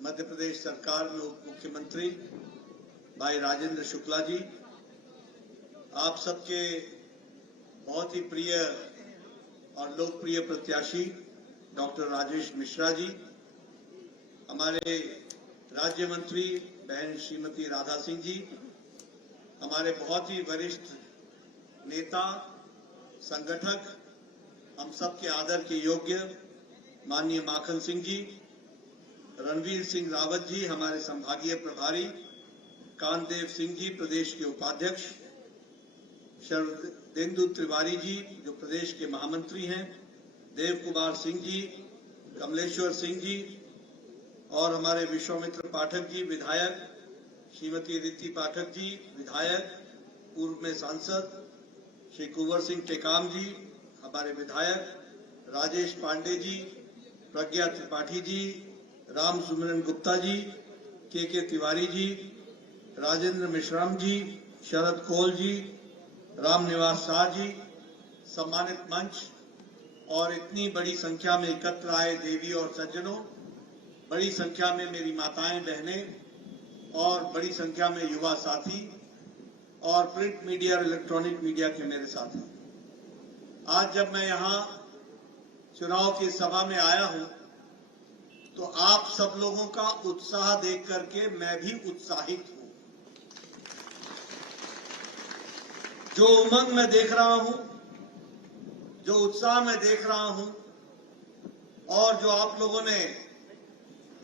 मध्य प्रदेश सरकार में उप मुख्यमंत्री भाई राजेंद्र शुक्ला जी, आप सबके बहुत ही प्रिय और लोकप्रिय प्रत्याशी डॉक्टर राजेश मिश्रा जी, हमारे राज्य मंत्री बहन श्रीमती राधा सिंह जी, हमारे बहुत ही वरिष्ठ नेता संगठक, हम सबके आदर के योग्य माननीय माखन सिंह जी, रणवीर सिंह रावत जी हमारे संभागीय प्रभारी, कांतदेव सिंह जी प्रदेश के उपाध्यक्ष, शरदेंदु तिवारी जी जो प्रदेश के महामंत्री हैं, देव कुमार सिंह जी, कमलेश्वर सिंह जी और हमारे विश्वामित्र पाठक जी विधायक, श्रीमती रीति पाठक जी विधायक, पूर्व में सांसद, श्री कुंवर सिंह टेकाम जी हमारे विधायक, राजेश पांडे जी, प्रज्ञा त्रिपाठी जी, राम सुमिरन गुप्ता जी, के तिवारी जी, राजेंद्र मिश्राम जी, शरद कोल जी, राम निवास शाह जी, सम्मानित मंच और इतनी बड़ी संख्या में एकत्र आए देवी और सज्जनों, बड़ी संख्या में मेरी माताएं बहनें और बड़ी संख्या में युवा साथी और प्रिंट मीडिया और इलेक्ट्रॉनिक मीडिया के मेरे साथी, आज जब मैं यहाँ चुनाव की सभा में आया हूं तो आप सब लोगों का उत्साह देख करके मैं भी उत्साहित हूं। जो उमंग मैं देख रहा हूं, जो उत्साह मैं देख रहा हूं और जो आप लोगों ने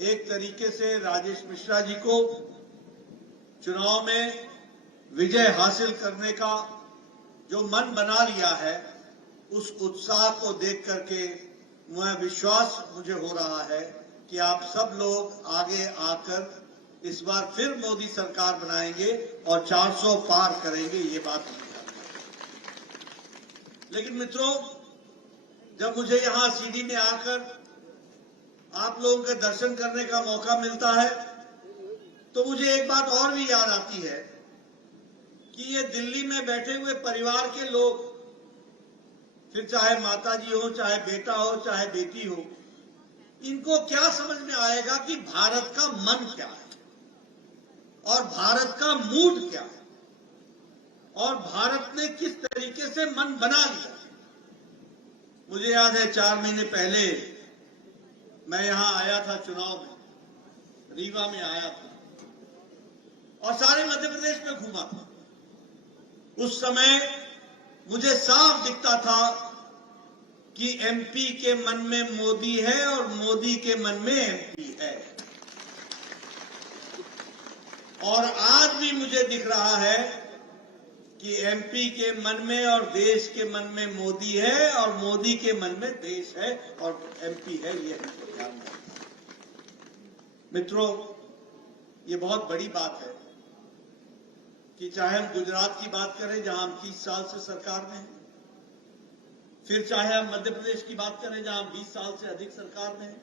एक तरीके से राजेश मिश्रा जी को चुनाव में विजय हासिल करने का जो मन बना लिया है, उस उत्साह को देख करके विश्वास मुझे हो रहा है कि आप सब लोग आगे आकर इस बार फिर मोदी सरकार बनाएंगे और 400 पार करेंगे, ये बात नहीं है। लेकिन मित्रों, जब मुझे यहां सीडी में आकर आप लोगों के दर्शन करने का मौका मिलता है तो मुझे एक बात और भी याद आती है कि ये दिल्ली में बैठे हुए परिवार के लोग, फिर चाहे माता जी हो, चाहे बेटा हो, चाहे बेटी हो, इनको क्या समझ में आएगा कि भारत का मन क्या है और भारत का मूड क्या है और भारत ने किस तरीके से मन बना लिया। मुझे याद है 4 महीने पहले मैं यहां आया था, चुनाव में रीवा में आया था और सारे मध्य प्रदेश में घूमा था। उस समय मुझे साफ दिखता था कि एमपी के मन में मोदी है और मोदी के मन में एमपी है, और आज भी मुझे दिख रहा है कि एमपी के मन में और देश के मन में मोदी है और मोदी के मन में देश है और एमपी है, ये हमको ध्यान में रखना है। मित्रों, ये बहुत बड़ी बात है कि चाहे हम गुजरात की बात करें जहां हम 30 साल से सरकार में हैं, फिर चाहे हम मध्य प्रदेश की बात करें जहां हम 20 साल से अधिक सरकार में हैं।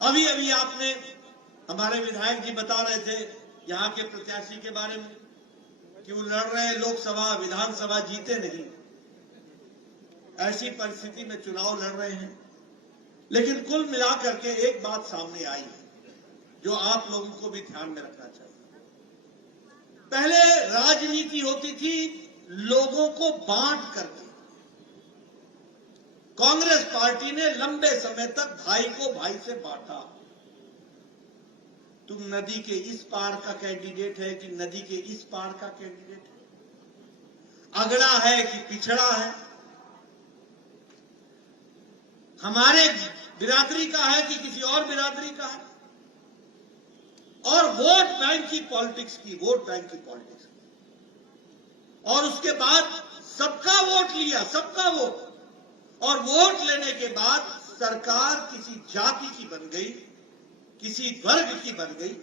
अभी अभी आपने हमारे विधायक जी बता रहे थे यहां के प्रत्याशी के बारे में कि वो लड़ रहे हैं लोकसभा विधानसभा, जीते नहीं, ऐसी परिस्थिति में चुनाव लड़ रहे हैं। लेकिन कुल मिलाकर के एक बात सामने आई है जो आप लोगों को भी ध्यान में रखना चाहिए। पहले राजनीति होती थी लोगों को बांट करके। कांग्रेस पार्टी ने लंबे समय तक भाई को भाई से बांटा। तुम नदी के इस पार का कैंडिडेट है कि नदी के इस पार का कैंडिडेट है, अगड़ा है कि पिछड़ा है, हमारे बिरादरी का है कि किसी और बिरादरी का है, और वोट बैंक की पॉलिटिक्स की, वोट बैंक की पॉलिटिक्स की। और उसके बाद सबका वोट लिया, सबका वोट, और वोट लेने के बाद सरकार किसी जाति की बन गई, किसी वर्ग की बन गई,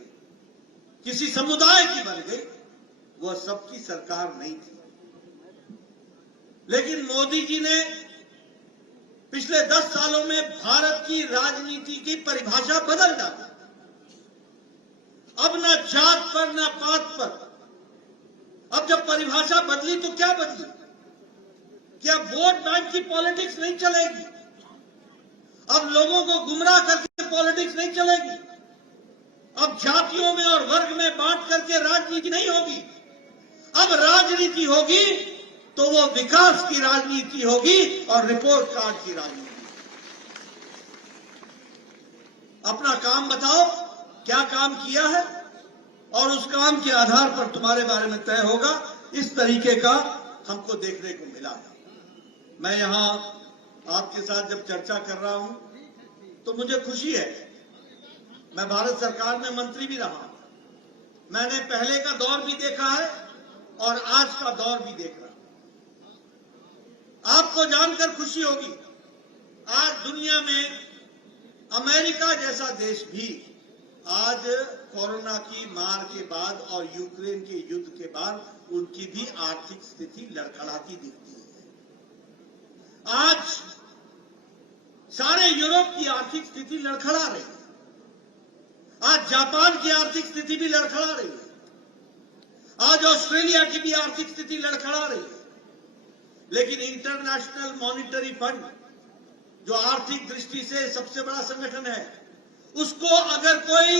किसी समुदाय की बन गई, वह सबकी सरकार नहीं थी। लेकिन मोदी जी ने पिछले 10 सालों में भारत की राजनीति की परिभाषा बदल डाली। अब न जात पर न पात पर, अब जब परिभाषा बदली तो क्या बदली? क्या वोट बैंक की पॉलिटिक्स नहीं चलेगी? अब लोगों को गुमराह करके पॉलिटिक्स नहीं चलेगी। अब जातियों में और वर्ग में बांट करके राजनीति नहीं होगी। अब राजनीति होगी तो वो विकास की राजनीति होगी और रिपोर्ट कार्ड की राजनीति। अपना काम बताओ, क्या काम किया है, और उस काम के आधार पर तुम्हारे बारे में तय होगा। इस तरीके का हमको देखने को मिला है। मैं यहां आपके साथ जब चर्चा कर रहा हूं तो मुझे खुशी है। मैं भारत सरकार में मंत्री भी रहा हूं। मैंने पहले का दौर भी देखा है और आज का दौर भी देख रहा हूं। आपको जानकर खुशी होगी, आज दुनिया में अमेरिका जैसा देश भी आज कोरोना की मार के बाद और यूक्रेन के युद्ध के बाद उनकी भी आर्थिक स्थिति लड़खड़ाती दिखती है। आज सारे यूरोप की आर्थिक स्थिति लड़खड़ा रही है। आज जापान की आर्थिक स्थिति भी लड़खड़ा रही है। आज ऑस्ट्रेलिया की भी आर्थिक स्थिति लड़खड़ा रही है। लेकिन इंटरनेशनल मॉनिटरी फंड, जो आर्थिक दृष्टि से सबसे बड़ा संगठन है, उसको अगर कोई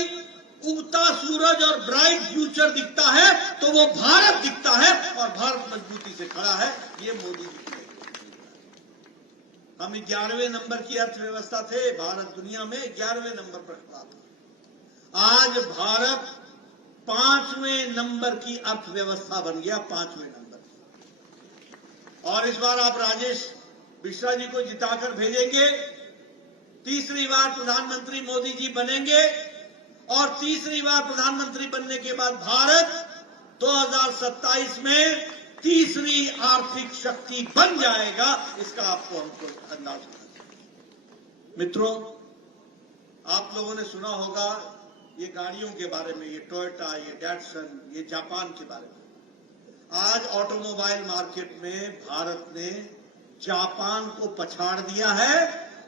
उगता सूरज और ब्राइट फ्यूचर दिखता है तो वो भारत दिखता है, और भारत मजबूती से खड़ा है। ये मोदी जी की। हम 11वें नंबर की अर्थव्यवस्था थे, भारत दुनिया में 11वें नंबर पर खड़ा था। आज भारत 5वें नंबर की अर्थव्यवस्था बन गया, 5वें नंबर की। और इस बार आप राजेश मिश्रा जी को जिताकर भेजेंगे, तीसरी बार प्रधानमंत्री मोदी जी बनेंगे, और तीसरी बार प्रधानमंत्री बनने के बाद भारत 2027 में तीसरी आर्थिक शक्ति बन जाएगा। इसका आपको हमको अंदाज होना चाहिए। मित्रों, आप लोगों ने सुना होगा ये गाड़ियों के बारे में, ये टोयोटा, ये डैटसन, ये जापान के बारे में। आज ऑटोमोबाइल मार्केट में भारत ने जापान को पछाड़ दिया है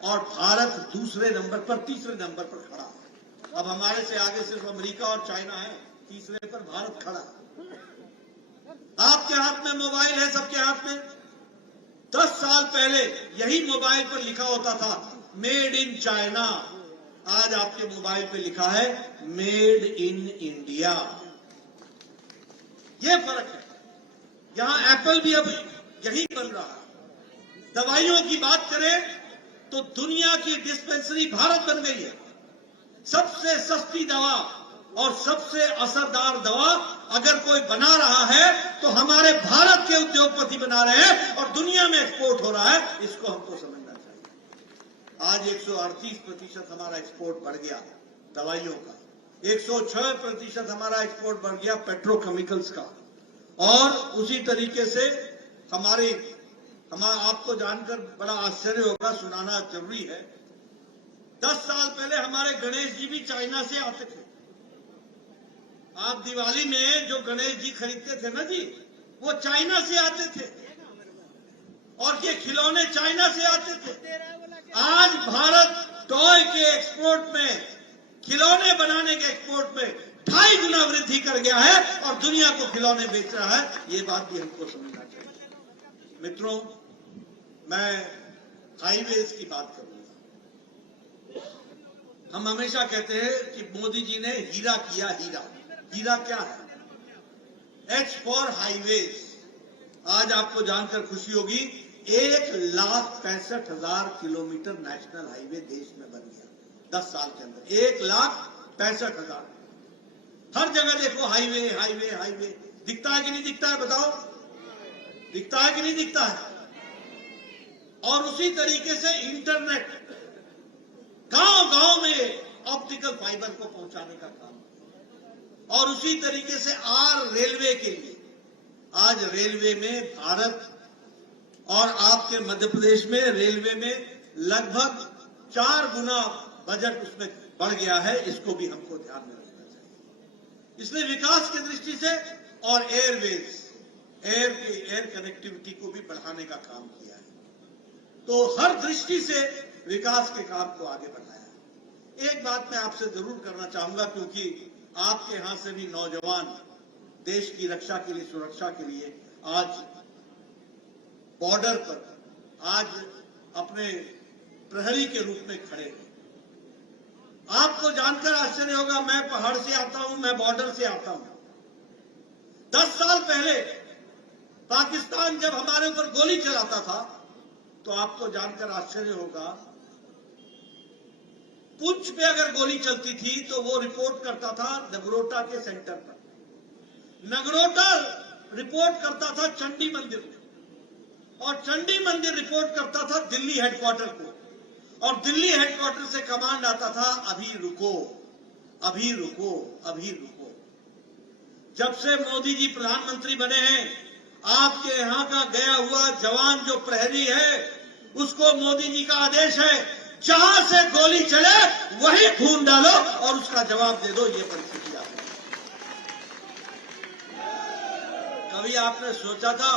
और भारत दूसरे नंबर पर, तीसरे नंबर पर खड़ा है। अब हमारे से आगे सिर्फ अमेरिका और चाइना है, तीसरे पर भारत खड़ा है। आपके हाथ में मोबाइल है, सबके हाथ में। 10 साल पहले यही मोबाइल पर लिखा होता था मेड इन चाइना, आज आपके मोबाइल पे लिखा है मेड इन इंडिया। ये फर्क है। यहां एप्पल भी अब यही बन रहा है। दवाइयों की बात करें तो दुनिया की डिस्पेंसरी भारत बन गई है। सबसे सस्ती दवा और सबसे असरदार दवा अगर कोई बना रहा है तो हमारे भारत के उद्योगपति बना रहे हैं, और दुनिया में एक्सपोर्ट हो रहा है। इसको हमको समझना चाहिए। आज 138% हमारा एक्सपोर्ट बढ़ गया दवाइयों का, 106% हमारा एक्सपोर्ट बढ़ गया पेट्रोकेमिकल्स का, और उसी तरीके से आपको जानकर बड़ा आश्चर्य होगा, सुनाना जरूरी है। 10 साल पहले हमारे गणेश जी भी चाइना से आते थे। आप दिवाली में जो गणेश जी खरीदते थे ना जी, वो चाइना से आते थे, और ये खिलौने चाइना से आते थे। आज भारत टॉय के एक्सपोर्ट में, खिलौने बनाने के एक्सपोर्ट में 2.5 गुना वृद्धि कर गया है, और दुनिया को खिलौने बेच रहा है। ये बात भी हमको समझना चाहिए। मित्रों, मैं हाईवेज की बात करूंगा। हम हमेशा कहते हैं कि मोदी जी ने हीरा किया, हीरा। हीरा क्या है? H for highways. आज आपको जानकर खुशी होगी, 1,65,000 किलोमीटर नेशनल हाईवे देश में बन गया 10 साल के अंदर। 1,65,000। हर जगह देखो हाईवे, हाईवे, हाईवे। दिखता है कि नहीं दिखता है? बताओ, दिखता है कि नहीं दिखता है? और उसी तरीके से इंटरनेट गांव-गांव में ऑप्टिकल फाइबर को पहुंचाने का काम, और उसी तरीके से रेलवे के लिए आज रेलवे में भारत और आपके मध्य प्रदेश में रेलवे में लगभग 4 गुना बजट उसमें बढ़ गया है। इसको भी हमको ध्यान में रखना चाहिए। इसलिए विकास की दृष्टि से और एयरवेज, एयर कनेक्टिविटी को भी बढ़ाने का काम किया है। तो हर दृष्टि से विकास के काम को आगे बढ़ाया। एक बात मैं आपसे जरूर करना चाहूंगा, क्योंकि आपके यहां से भी नौजवान देश की रक्षा के लिए, सुरक्षा के लिए आज बॉर्डर पर आज अपने प्रहरी के रूप में खड़े हैं। आपको जानकर आश्चर्य होगा, मैं पहाड़ से आता हूं, मैं बॉर्डर से आता हूं। 10 साल पहले पाकिस्तान जब हमारे ऊपर गोली चलाता था तो आपको जानकर आश्चर्य होगा, पुंछ पे अगर गोली चलती थी तो वो रिपोर्ट करता था नगरोटा के सेंटर पर, नगरोटा रिपोर्ट करता था चंडी मंदिर में, और चंडी मंदिर रिपोर्ट करता था दिल्ली हेडक्वार्टर को, और दिल्ली हेडक्वार्टर से कमांड आता था अभी रुको, अभी रुको, अभी रुको। जब से मोदी जी प्रधानमंत्री बने हैं, आपके यहां का गया हुआ जवान जो प्रहरी है, उसको मोदी जी का आदेश है, जहां से गोली चले वही खून डालो और उसका जवाब दे दो। ये परिस्थिति आ गई। कभी आपने सोचा था?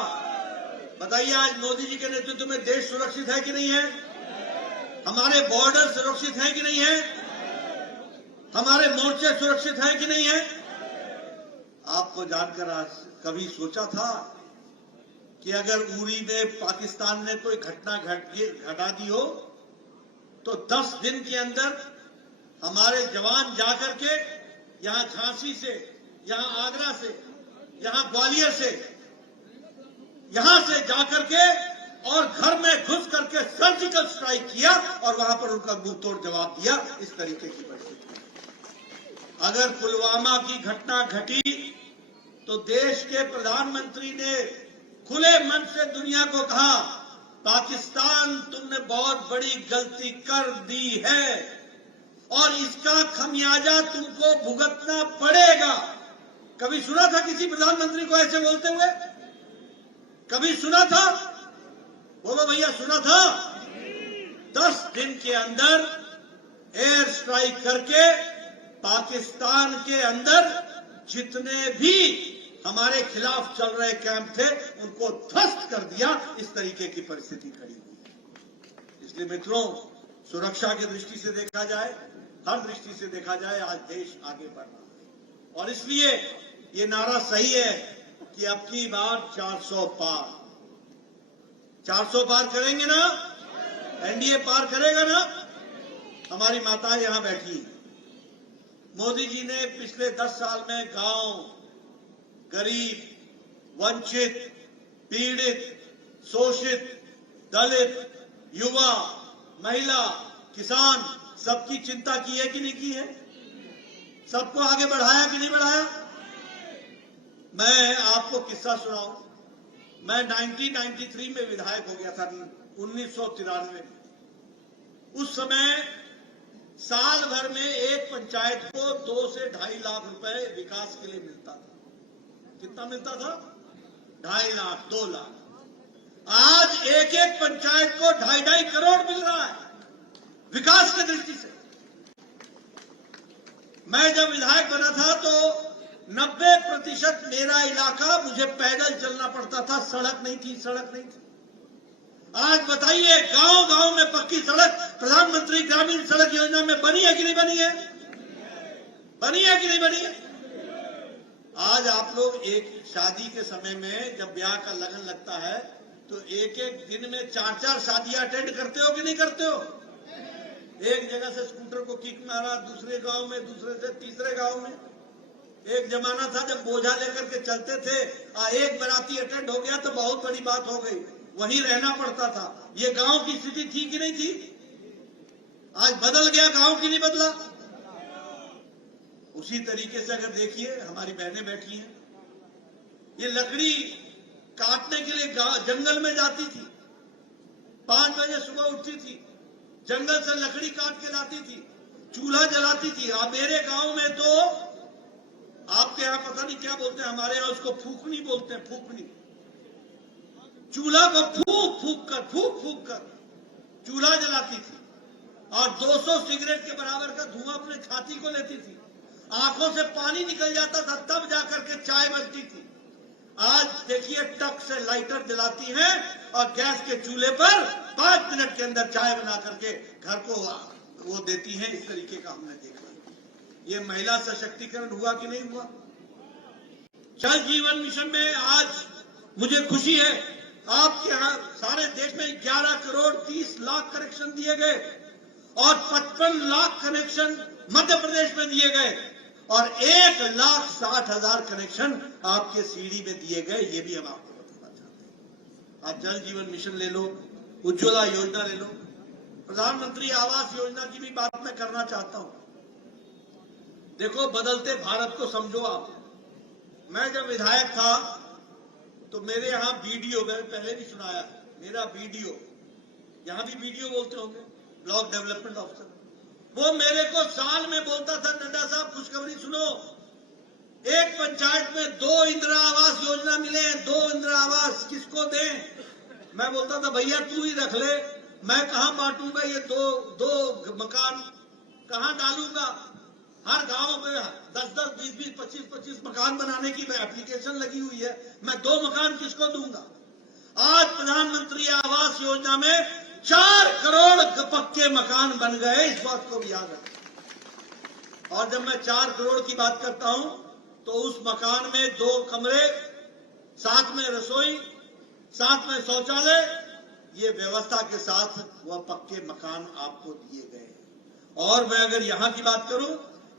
बताइए, आज मोदी जी के नेतृत्व में देश सुरक्षित है कि नहीं है? हमारे बॉर्डर सुरक्षित है कि नहीं है? हमारे मोर्चे सुरक्षित है कि नहीं है? आपको जानकर आज कभी सोचा था कि अगर उरी में पाकिस्तान ने कोई घटना घटा दी हो तो 10 दिन के अंदर हमारे जवान जाकर के यहां झांसी से, यहां आगरा से, यहां ग्वालियर से, यहां से जाकर के और घर में घुस करके सर्जिकल स्ट्राइक किया और वहां पर उनका मुंह तोड़ जवाब दिया। इस तरीके की परिस्थिति। अगर पुलवामा की घटना घटी तो देश के प्रधानमंत्री ने खुले मन से दुनिया को कहा, पाकिस्तान तुमने बहुत बड़ी गलती कर दी है और इसका खमियाजा तुमको भुगतना पड़ेगा। कभी सुना था किसी प्रधानमंत्री को ऐसे बोलते हुए? कभी सुना था? बोलो भैया, सुना था? 10 दिन के अंदर एयर स्ट्राइक करके पाकिस्तान के अंदर जितने भी हमारे खिलाफ चल रहे कैंप थे उनको ध्वस्त कर दिया। इस तरीके की परिस्थिति खड़ी हुई। इसलिए मित्रों, सुरक्षा की दृष्टि से देखा जाए, हर दृष्टि से देखा जाए, आज देश आगे बढ़ रहा है और इसलिए ये नारा सही है कि अब की बार 400 पार। 400 पार करेंगे ना? एनडीए पार करेगा ना? हमारी माताएं यहां बैठी। मोदी जी ने पिछले 10 साल में गांव, गरीब, वंचित, पीड़ित, शोषित, दलित, युवा, महिला, किसान, सबकी चिंता की है कि नहीं की है? सबको आगे बढ़ाया कि नहीं बढ़ाया? मैं आपको किस्सा सुनाऊं। मैं 1993 में विधायक हो गया था, 1993 में। उस समय साल भर में एक पंचायत को 2 से 2.5 लाख रुपए विकास के लिए मिलता था। कितना मिलता था? 2.5 लाख, 2 लाख। आज एक एक पंचायत को 2.5 करोड़ मिल रहा है विकास की दृष्टि से। मैं जब विधायक बना था तो 90% मेरा इलाका मुझे पैदल चलना पड़ता था, सड़क नहीं थी, सड़क नहीं थी। आज बताइए, गांव गांव में पक्की सड़क प्रधानमंत्री ग्रामीण सड़क योजना में बनी है कि नहीं बनी है? बनी है कि नहीं बनी है? आज आप लोग एक शादी के समय में जब ब्याह का लगन लगता है तो एक एक दिन में 4-4 शादियां अटेंड करते हो कि नहीं करते हो? एक जगह से स्कूटर को किक मारा, दूसरे गांव में, दूसरे से तीसरे गांव में। एक जमाना था जब बोझा लेकर के चलते थे, एक बाराती अटेंड हो गया तो बहुत बड़ी बात हो गई, वहीं रहना पड़ता था। ये गांव की स्थिति थी कि नहीं थी? आज बदल गया गांव की नहीं बदला? उसी तरीके से अगर देखिए, हमारी बहनें बैठी हैं, ये लकड़ी काटने के लिए जंगल में जाती थी, 5 बजे सुबह उठती थी, जंगल से लकड़ी काट के लाती थी, चूल्हा जलाती थी। अब मेरे गांव में तो आपके यहां पता नहीं क्या बोलते हैं, हमारे यहां उसको फूकनी बोलते हैं, फूकनी। चूल्हा को फूक फूक कर चूल्हा जलाती थी और 200 सिगरेट के बराबर का धुआं अपने छाती को लेती थी। आंखों से पानी निकल जाता था, तब जाकर के चाय बनती थी। आज देखिए, टक से लाइटर जलाती हैं और गैस के चूल्हे पर 5 मिनट के अंदर चाय बना करके घर को वो देती हैं। इस तरीके का हमने देखा। ये महिला सशक्तिकरण हुआ कि नहीं हुआ? जल जीवन मिशन में आज मुझे खुशी है, आपके यहां सारे देश में 11 करोड़ 30 लाख कनेक्शन दिए गए और 55 लाख कनेक्शन मध्य प्रदेश में दिए गए और 1,60,000 कनेक्शन आपके सीडी में दिए गए। ये भी हम आपको बताना चाहते हैं। आप जल जीवन मिशन ले लो, उज्ज्वला योजना ले लो, प्रधानमंत्री आवास योजना की भी बात मैं करना चाहता हूं। देखो, बदलते भारत को समझो आप। मैं जब विधायक था तो मेरे यहां बीडीओ, मैंने पहले भी सुनाया, मेरा बीडीओ, यहां भी बीडीओ बोलते होंगे, ब्लॉक डेवलपमेंट ऑफिसर, वो मेरे को साल में बोलता था, नड्डा साहब खुशखबरी सुनो, एक पंचायत में 2 इंदिरा आवास योजना मिले, 2 इंदिरा आवास, किसको दें? मैं बोलता था भैया तू ही रख ले, मैं कहां बांटूंगा ये दो मकान, कहां डालूंगा? हर गांव में 10-10, 20-20, 25-25 मकान बनाने की एप्लीकेशन लगी हुई है, मैं 2 मकान किसको दूंगा? आज प्रधानमंत्री आवास योजना में 4 करोड़ पक्के मकान बन गए, इस बात को भी याद रखें। और जब मैं 4 करोड़ की बात करता हूं तो उस मकान में 2 कमरे, साथ में रसोई, साथ में शौचालय, ये व्यवस्था के साथ वह पक्के मकान आपको दिए गए। और मैं अगर यहां की बात करूं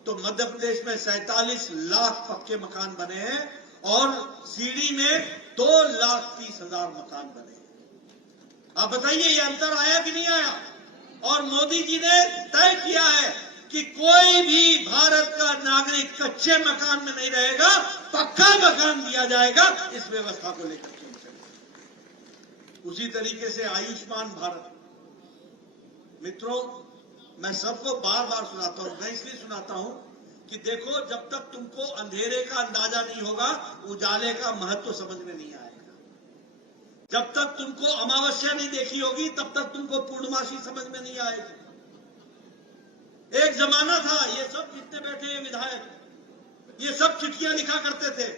तो मध्य प्रदेश में 47 लाख पक्के मकान बने हैं और सीडी में 2,30,000 मकान बने हैं। आप बताइए ये अंतर आया कि नहीं आया? और मोदी जी ने तय किया है कि कोई भी भारत का नागरिक कच्चे मकान में नहीं रहेगा, पक्का मकान दिया जाएगा। इस व्यवस्था को लेकर के उसी तरीके से आयुष्मान भारत, मित्रों, मैं सबको बार बार सुनाता हूं, मैं इसलिए सुनाता हूं कि देखो, जब तक तुमको अंधेरे का अंदाजा नहीं होगा, उजाले का महत्व समझ में नहीं आएगा। जब तक तुमको अमावस्या नहीं देखी होगी, तब तक तुमको पूर्णमासी समझ में नहीं आएगी। एक जमाना था, ये सब जितने बैठे हैं विधायक, ये सब चिट्ठियां लिखा करते थे,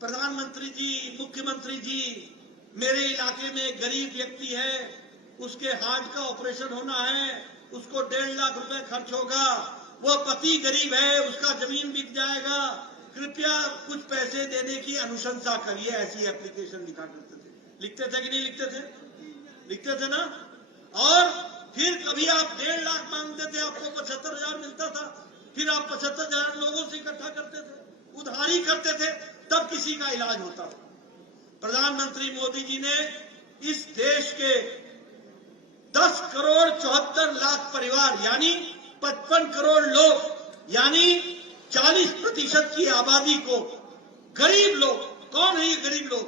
प्रधानमंत्री जी, मुख्यमंत्री जी, मेरे इलाके में एक गरीब व्यक्ति है, उसके हार्ट का ऑपरेशन होना है, उसको 1.5 लाख रुपए खर्च होगा, वो पति गरीब है, उसका जमीन बिक जाएगा, कृपया कुछ पैसे देने की अनुशंसा करिए। ऐसी एप्लीकेशन लिखा करते थे। लिखते थे कि नहीं लिखते थे? लिखते थे ना। और फिर कभी आप 1.5 लाख मांगते थे, आपको 75,000 मिलता था, फिर आप 75,000 लोगों से इकट्ठा करते थे, उधारी करते थे, तब किसी का इलाज होता था। प्रधानमंत्री मोदी जी ने इस देश के 10 करोड़ 74 लाख परिवार, यानी 55 करोड़ लोग, यानी 40% की आबादी को, गरीब लोग, कौन है ये गरीब लोग?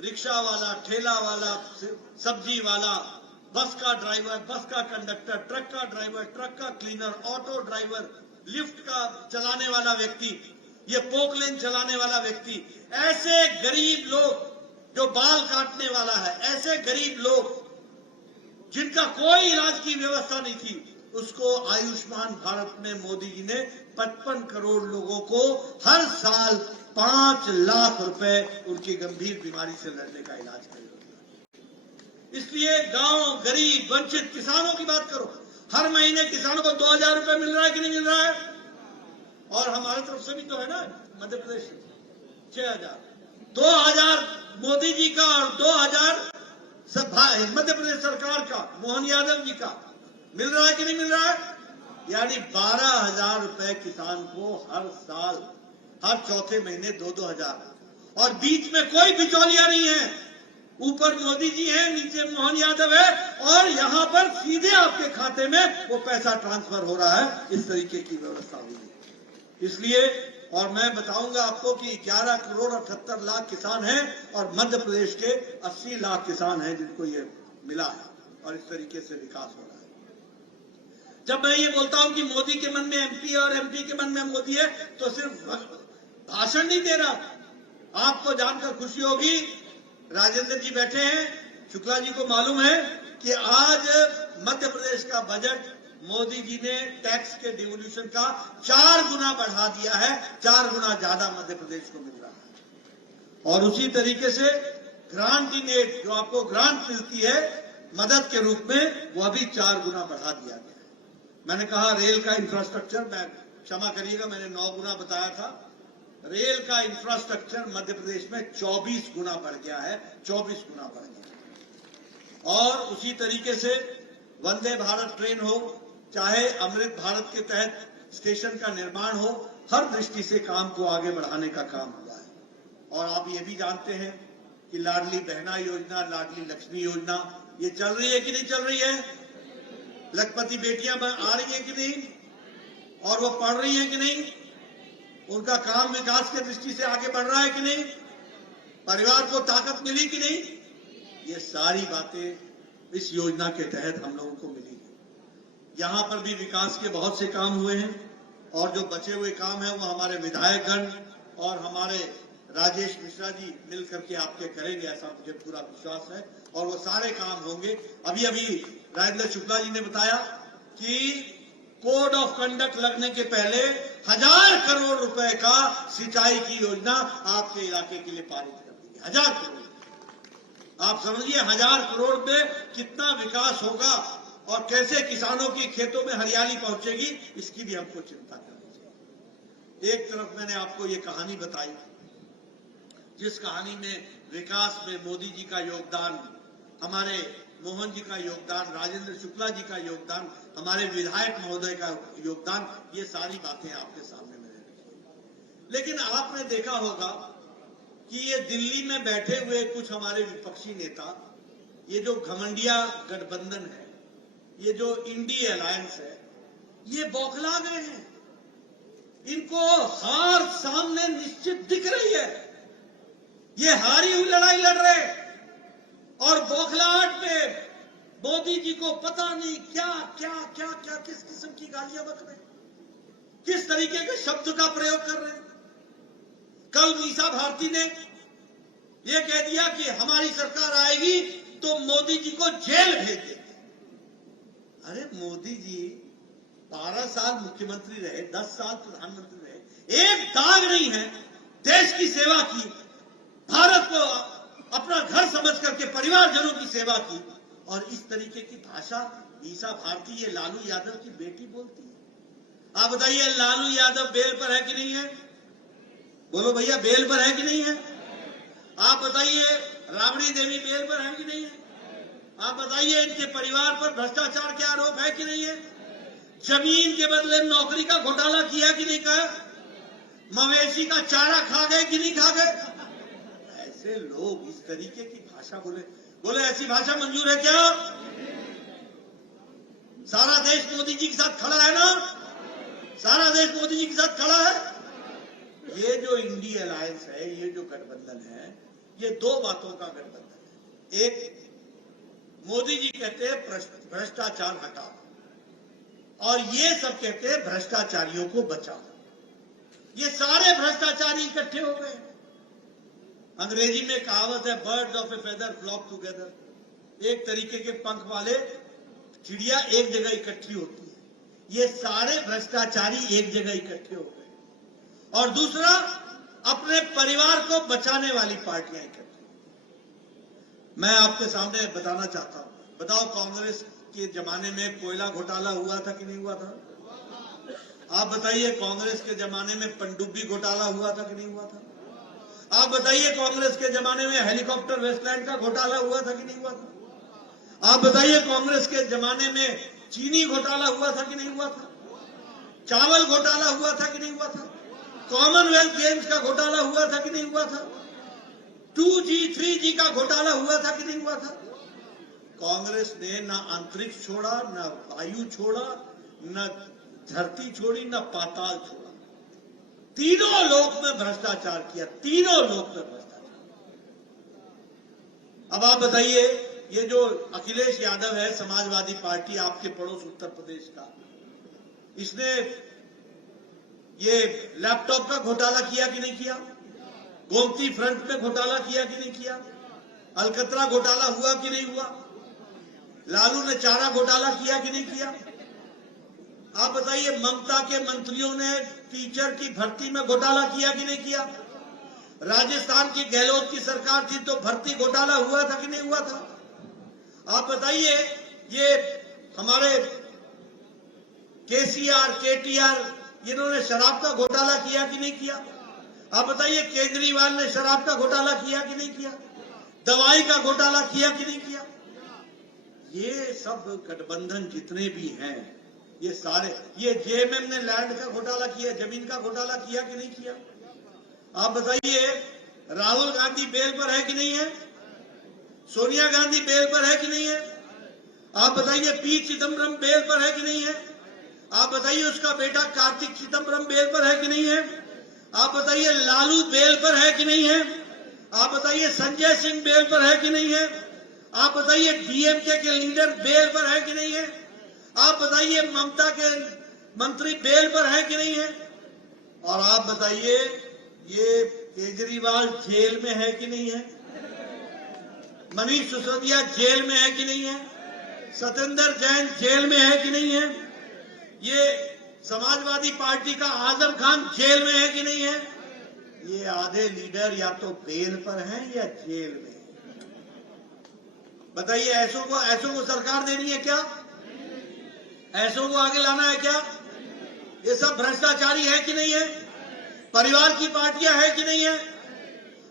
रिक्शा वाला, ठेला वाला, सब्जी वाला, बस का ड्राइवर, बस का कंडक्टर, ट्रक का ड्राइवर, ट्रक का क्लीनर, ऑटो ड्राइवर, लिफ्ट का चलाने वाला व्यक्ति, ये पोकलेन चलाने वाला व्यक्ति, ऐसे गरीब लोग, जो बाल काटने वाला है, ऐसे गरीब लोग जिनका कोई इलाज की व्यवस्था नहीं थी, उसको आयुष्मान भारत में मोदी जी ने 55 करोड़ लोगों को हर साल 5 लाख रुपए उनकी गंभीर बीमारी से लड़ने का इलाज करेगा। इसलिए गांव, गरीब, वंचित किसानों की बात करो, हर महीने किसानों को 2,000 रुपए मिल रहा है कि नहीं मिल रहा है? और हमारे तरफ से भी तो है ना, मध्य प्रदेश 6,000, 2,000 मोदी जी का और 2,000 मध्य प्रदेश सरकार का, मोहन यादव जी का, मिल रहा है कि नहीं मिल रहा है? यानी 12,000 रुपए किसान को हर साल, हर चौथे महीने 2-2,000। और बीच में कोई बिचौलिया नहीं है, ऊपर मोदी जी हैं, नीचे मोहन यादव है, और यहां पर सीधे आपके खाते में वो पैसा ट्रांसफर हो रहा है। इस तरीके की व्यवस्था हुई है। इसलिए, और मैं बताऊंगा आपको कि 11 करोड़ 78 लाख किसान हैं और मध्य प्रदेश के 80 लाख किसान हैं जिनको ये मिला है, और इस तरीके से विकास हो रहा है। जब मैं ये बोलता हूं कि मोदी के मन में एमपी और एमपी के मन में मोदी है, तो सिर्फ भाषण नहीं दे रहा। आपको जानकर खुशी होगी, राजेंद्र जी बैठे हैं, शुक्ला जी को मालूम है कि आज मध्य प्रदेश का बजट मोदी जी ने टैक्स के डिवोल्यूशन का 4 गुना बढ़ा दिया है, 4 गुना ज्यादा मध्य प्रदेश को मिल रहा है। और उसी तरीके से ग्रांट इन एड, जो आपको ग्रांट मिलती है मदद के रूप में, वह भी 4 गुना बढ़ा दिया गया है। मैंने कहा रेल का इंफ्रास्ट्रक्चर, मैं क्षमा करिएगा मैंने 9 गुना बताया था, रेल का इंफ्रास्ट्रक्चर मध्य प्रदेश में 24 गुना बढ़ गया है, 24 गुना बढ़ गया। और उसी तरीके से वंदे भारत ट्रेन हो, चाहे अमृत भारत के तहत स्टेशन का निर्माण हो, हर दृष्टि से काम को आगे बढ़ाने का काम हुआ है। और आप ये भी जानते हैं कि लाडली बहना योजना, लाडली लक्ष्मी योजना ये चल रही है कि नहीं चल रही है? लखपति बेटियां आ रही हैं कि नहीं? और वो पढ़ रही हैं कि नहीं? उनका काम विकास की दृष्टि से आगे बढ़ रहा है कि नहीं? परिवार को ताकत मिली कि नहीं? ये सारी बातें इस योजना के तहत हम लोगों को मिली है। यहां पर भी विकास के बहुत से काम हुए हैं और जो बचे हुए काम है वो हमारे विधायकगण और हमारे राजेश मिश्रा जी मिल करके आपके करेंगे, ऐसा मुझे पूरा विश्वास है। और वो सारे काम होंगे। अभी अभी राजेंद्र शुक्ला जी ने बताया कि कोड ऑफ कंडक्ट लगने के पहले 1000 करोड़ रुपए का सिंचाई की योजना आपके इलाके के लिए पारित कर दी। 1000 करोड़। आप समझिए 1000 करोड़ में कितना विकास होगा और कैसे किसानों के खेतों में हरियाली पहुंचेगी, इसकी भी हमको चिंता करनी चाहिए। एक तरफ मैंने आपको ये कहानी बताई, जिस कहानी में विकास में मोदी जी का योगदान, हमारे मोहन जी का योगदान, राजेंद्र शुक्ला जी का योगदान, हमारे विधायक महोदय का योगदान, ये सारी बातें आपके सामने मैंने रखी। लेकिन आपने देखा होगा कि ये दिल्ली में बैठे हुए कुछ हमारे विपक्षी नेता, ये जो घमंडिया गठबंधन है, ये जो इंडी अलायंस है, ये बौखला गए हैं। इनको हार सामने निश्चित दिख रही है। ये हारी हुई लड़ाई लड़ रहे और बौखलाहट में मोदी जी को पता नहीं क्या क्या क्या क्या किस किस्म की गालियां बक रहे, किस तरीके के शब्द का प्रयोग कर रहे हैं। कल मीसा भारती ने यह कह दिया कि हमारी सरकार आएगी तो मोदी जी को जेल भेज देंगे। अरे मोदी जी 12 साल मुख्यमंत्री रहे, 10 साल प्रधानमंत्री रहे, एक दाग नहीं है, देश की सेवा की, भारत को अपना घर समझ करके परिवारजनों की सेवा की, और इस तरीके की भाषा मीसा भारती, ये लालू यादव की बेटी बोलती है। आप बताइए लालू यादव बेल पर है कि नहीं है? बोलो भैया, बेल पर है कि नहीं है? आप बताइए राबड़ी देवी बेल पर है कि नहीं है? आप बताइए इनके परिवार पर भ्रष्टाचार के आरोप है कि नहीं है? जमीन के बदले नौकरी का घोटाला किया कि नहीं किया? मवेशी का चारा खा गए कि नहीं खा गए? ऐसे लोग इस तरीके की भाषा बोले ऐसी भाषा मंजूर है क्या? सारा देश मोदी जी के साथ खड़ा है ना? सारा देश मोदी जी के साथ खड़ा है। ये जो इंडी अलायंस है, ये जो गठबंधन है, ये दो बातों का गठबंधन है। एक, मोदी जी कहते हैं भ्रष्टाचार हटाओ, और ये सब कहते हैं भ्रष्टाचारियों को बचाओ। ये सारे भ्रष्टाचारी इकट्ठे हो गए। अंग्रेजी में कहावत है, birds of a feather flock together. एक तरीके के पंख वाले चिड़िया एक जगह इकट्ठी होती है। ये सारे भ्रष्टाचारी एक जगह इकट्ठे हो गए। और दूसरा, अपने परिवार को बचाने वाली पार्टियां इकट्ठी। मैं आपके सामने बताना चाहता हूं, बताओ कांग्रेस के जमाने में कोयला घोटाला हुआ था कि नहीं हुआ था? आप बताइए कांग्रेस के जमाने में पनडुब्बी घोटाला हुआ था कि नहीं हुआ था? आप बताइए कांग्रेस के जमाने में हेलीकॉप्टर वेस्टलैंड का घोटाला हुआ था कि नहीं हुआ था? आप बताइए कांग्रेस के जमाने में चीनी घोटाला हुआ था कि नहीं हुआ था? चावल घोटाला हुआ था कि नहीं हुआ था? कॉमनवेल्थ गेम्स का घोटाला हुआ था कि नहीं हुआ था? 2G 3G का घोटाला हुआ था कि नहीं हुआ था? कांग्रेस ने ना अंतरिक्ष छोड़ा, ना वायु छोड़ा, न धरती छोड़ी, न पाताल छोड़ा। तीनों लोक में भ्रष्टाचार किया, तीनों लोक में भ्रष्टाचार। अब आप बताइए, ये जो अखिलेश यादव है, समाजवादी पार्टी आपके पड़ोस उत्तर प्रदेश का, इसने ये लैपटॉप का घोटाला किया कि नहीं किया? गोमती फ्रंट में घोटाला किया कि नहीं किया? अलकतरा घोटाला हुआ कि नहीं हुआ? लालू ने चारा घोटाला किया कि नहीं किया? आप बताइए ममता के मंत्रियों ने टीचर की भर्ती में घोटाला किया कि नहीं किया? राजस्थान की गहलोत की सरकार थी तो भर्ती घोटाला हुआ था कि नहीं हुआ था? आप बताइए ये हमारे केसीआर, केटीआर, इन्होंने शराब का घोटाला किया कि नहीं किया? आप बताइए केजरीवाल ने शराब का घोटाला किया कि नहीं किया? दवाई का घोटाला किया कि नहीं किया? ये सब गठबंधन जितने भी हैं, ये सारे, ये जेएमएम ने लैंड का घोटाला किया, जमीन का घोटाला किया कि नहीं किया? आप बताइए, राहुल गांधी बेल पर है कि नहीं है? सोनिया गांधी बेल पर है कि नहीं है? आप बताइए, पी चिदम्बरम बेल पर है कि नहीं है? आप बताइए, उसका बेटा कार्तिक चिदम्बरम बेल पर है कि नहीं है? आप बताइए, लालू बेल पर है कि नहीं है? आप बताइए, संजय सिंह बेल पर है कि नहीं है? आप बताइए, डीएमके के लीडर बेल पर है कि नहीं है? आप बताइए, ममता के मंत्री बेल पर है कि नहीं है? और आप बताइए, ये केजरीवाल जेल में है कि नहीं है? मनीष सिसोदिया जेल में है कि नहीं है? सत्येंद्र जैन जेल में है कि नहीं है? ये समाजवादी पार्टी का आजम खान जेल में है कि नहीं है? ये आधे लीडर या तो बेल पर हैं या जेल में। बताइए, ऐसों को सरकार देनी है क्या? ऐसों को आगे लाना है क्या? ये सब भ्रष्टाचारी है कि नहीं है? परिवार की पार्टियां है कि नहीं है?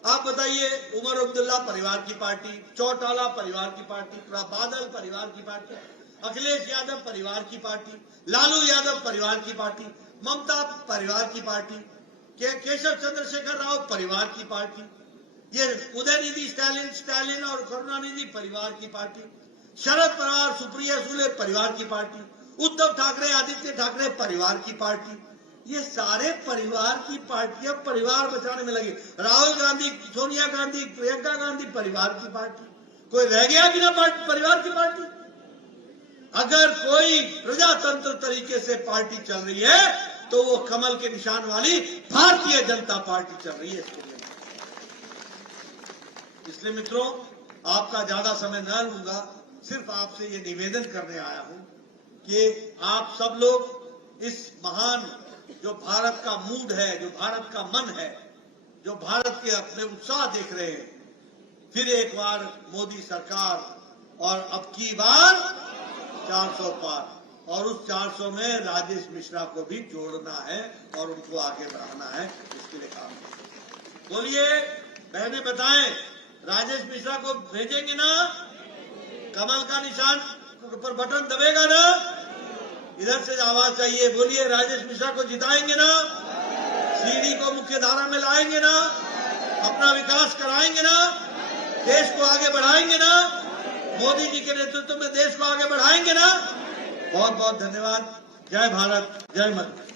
आप बताइए, उमर अब्दुल्ला परिवार की पार्टी, चौटाला परिवार की पार्टी, बादल परिवार की पार्टी, अखिलेश यादव परिवार की पार्टी, लालू यादव परिवार की पार्टी, ममता परिवार की पार्टी, केशव चंद्रशेखर राव परिवार की पार्टी, ये उदयनिधि स्टालिन और करुणानिधि परिवार की पार्टी, शरद पवार सुप्रिया सुले परिवार की पार्टी, उद्धव ठाकरे आदित्य ठाकरे परिवार की पार्टी। ये सारे परिवार की पार्टियां परिवार बचाने में लगी। राहुल गांधी, सोनिया गांधी, प्रियंका गांधी परिवार की पार्टी। कोई रह गया बिना परिवार की पार्टी? अगर कोई प्रजातंत्र तरीके से पार्टी चल रही है तो वो कमल के निशान वाली भारतीय जनता पार्टी चल रही है। इसलिए मित्रों, आपका ज्यादा समय न लूंगा, सिर्फ आपसे ये निवेदन करने आया हूं कि आप सब लोग इस महान, जो भारत का मूड है, जो भारत का मन है, जो भारत के अपने उत्साह देख रहे हैं, फिर एक बार मोदी सरकार और अब की बार 400 पार, और उस 400 में राजेश मिश्रा को भी जोड़ना है और उनको आगे बढ़ाना है। इसके लिए काम बोलिए, बहने बताएं, राजेश मिश्रा को भेजेंगे ना? कमल का निशान पर बटन दबेगा ना? इधर से आवाज चाहिए, बोलिए, राजेश मिश्रा को जिताएंगे ना? सीडी को मुख्य धारा में लाएंगे ना? अपना विकास कराएंगे ना? देश को आगे बढ़ाएंगे ना? मोदी जी के नेतृत्व में देश को आगे बढ़ाएंगे ना? बहुत बहुत धन्यवाद। जय भारत, जय माता।